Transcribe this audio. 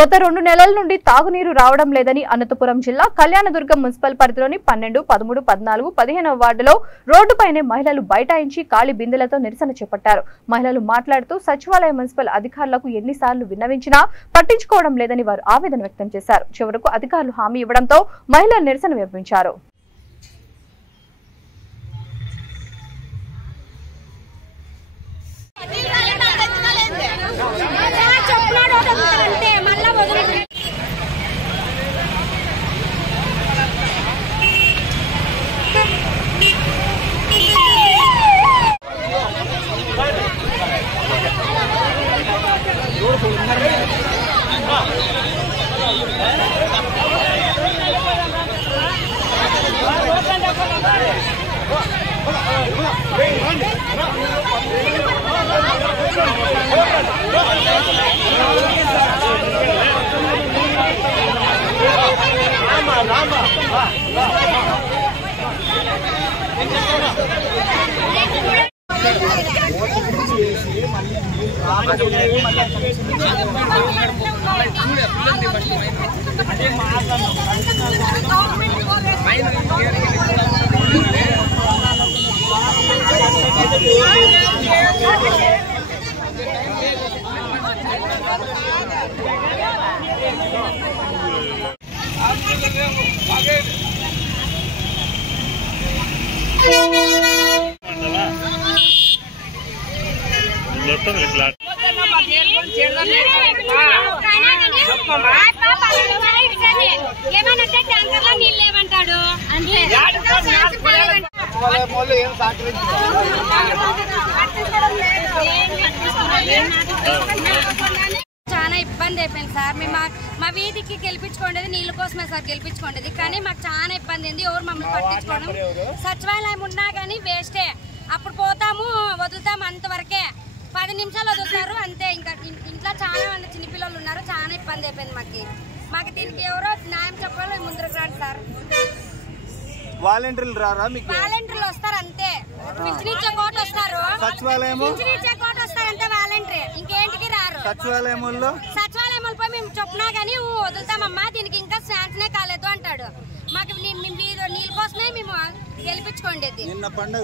గత 2 నెలల నుండి తాగునీరు రావడం లేదని అనంతపురం జిల్లా కళ్యాణదుర్గం మున్సిపల్ పరిధిలోని 12, 13, 14, 15వ వార్డులో రోడ్డుపైనే మహిళలు బైఠాయించి ఖాళీ బిందెలతో నిరసన చేపట్టారు. మహిళలు మాట్లాడుతూ సచివాలయ మున్సిపల్ అధికారులకు ఎన్నిసార్లు విన్నవించినా పట్టించుకోవడం లేదని వారు ఆవేదన వ్యక్తం చేశారు. చివరకు అధికారులు హామీ ఇవ్వడంతో మహిళలు నిరసన విరమించారు. చాలా ఇబ్బంది అయిపోయింది సార్. మేము మా వీధికి గెలిపించుకోండి నీళ్ళ కోసమే సార్ గెలిపించుకోండి, కానీ మాకు చాలా ఇబ్బంది అయింది. ఎవరు మమ్మల్ని పట్టించుకోవడం, సచివాలయం ఉన్నా కానీ వేస్టే. అప్పుడు పోతాము వదులుతాము అంతవరకే, 10 నిమిషాలు వదులుతారు అంతే. ఇంకా ఇంట్లో చాలా మంది చిన్నపిల్లలు ఉన్నారు, చాలా ఇబ్బంది అయిపోయింది మాకు దీనికి ఎవరో న్యాయం చెప్పాలి. ముందుకు రాండి సార్. వాలంటీర్లు రారా? మీకు వాలంటీర్లు వస్తారు అంతే, పింఛనిచ్చే కోట వస్తారు, పింఛనిచ్చే కోట వస్తారు అంతే వాలంటీర్, ఇంకేంటికి రారు. సచివాలయం పోయి మేము చెప్పినా గానీ వదులుతామమ్మా దీనికి ఇంకా శాంక్షనే కాలేదు అంటాడు. మాకు నీళ్ళ కోసమే మేము గెలిపించుకోండి. నిన్న పండుగ